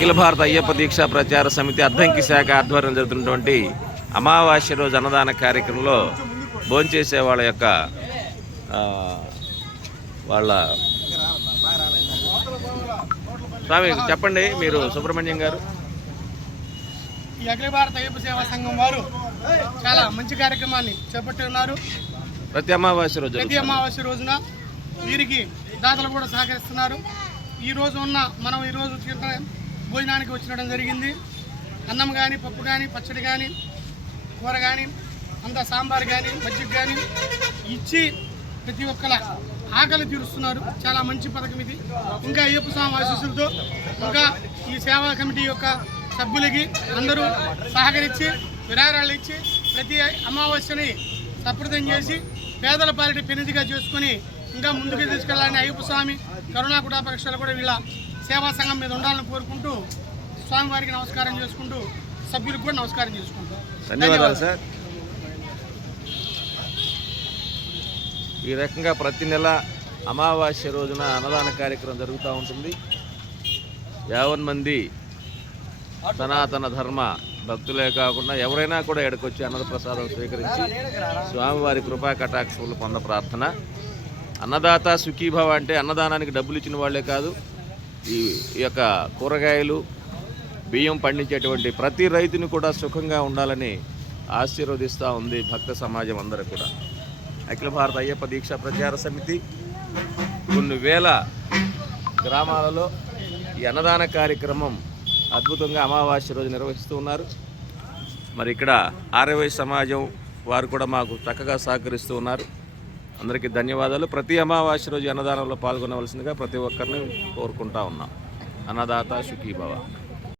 అఖిల భారత అయ్యప్ప దీక్షా ప్రచార సమితి అద్దంకి శాఖ ఆధ్వర్యం జరుగుతున్నటువంటి అమావాస్య రోజు అన్నదాన కార్యక్రమంలో భోంచేసే వాళ్ళ యొక్క వాళ్ళ స్వామి చెప్పండి మీరు సుబ్రహ్మణ్యం గారు. ఈ అఖిల భారత అయ్యప్ప సేవా సంఘం వారు చాలా మంచి కార్యక్రమాన్ని చేపట్టి ఉన్నారు ప్రతి అమావాస్య రోజు ప్రతి అమావాస్య రోజున వీరికి దాతలు కూడా సహకరిస్తున్నారు. ఈ రోజు ఉన్న మనం ఈ రోజు చిన్న భోజనానికి వచ్చినడం జరిగింది. అన్నం కానీ పప్పు కానీ పచ్చడి కానీ కూర కానీ అంత సాంబార్ కానీ మజ్జిగ కానీ ఇచ్చి ప్రతి ఒక్కల ఆకలి తీరుస్తున్నారు. చాలా మంచి పథకం ఇది. ఇంకా అయ్యప్ప స్వామి ఆశీస్సులతో ఇంకా ఈ సేవా కమిటీ యొక్క సభ్యులకి అందరూ సహకరించి విరారాలు ఇచ్చి ప్రతి అమావాస్యని సప్రదం చేసి పేదల పాలిటి పెనిదిగా చేసుకొని ఇంకా ముందుకు తీసుకెళ్ళాలని అయ్యప్ప స్వామి కరుణా కుటాపక్షాలు కూడా వీళ్ళ సేవా సంఘం మీద ఉండాలని కోరుకుంటూ స్వామివారికి నమస్కారం చేసుకుంటూ సభ్యులకు కూడా నమస్కారం చేసుకుంటాం ధన్యవాదాలు సార్. ఈ రకంగా ప్రతి నెల అమావాస్య రోజున అన్నదాన కార్యక్రమం జరుగుతూ ఉంటుంది. యావన్ మంది సనాతన ధర్మ భక్తులే కాకుండా ఎవరైనా కూడా ఎడకొచ్చి అన్నద ప్రసాదం స్వీకరించి స్వామివారి కృపా కటాక్షములు పొంద ప్రార్థన. అన్నదాత సుఖీభవ అంటే అన్నదానానికి డబ్బులు ఇచ్చిన వాళ్ళే కాదు. ఈ యొక్క కూరగాయలు బియ్యం పండించేటువంటి ప్రతి రైతుని కూడా సుఖంగా ఉండాలని ఆశీర్వదిస్తూ ఉంది భక్త సమాజం అందరూ కూడా. అఖిల భారత అయ్యప్ప దీక్ష ప్రచార సమితి కొన్ని వేల గ్రామాలలో ఈ అన్నదాన కార్యక్రమం అద్భుతంగా అమావాస్య రోజు నిర్వహిస్తూ ఉన్నారు. మరి ఇక్కడ ఆర్యవై సమాజం వారు కూడా మాకు చక్కగా సహకరిస్తూ ఉన్నారు. అందరికీ ధన్యవాదాలు. ప్రతి అమావాస్య రోజు అన్నదానంలో పాల్గొనవలసిందిగా ప్రతి ఒక్కరిని కోరుకుంటా ఉన్నాం. అన్నదాత సుఖీభవ.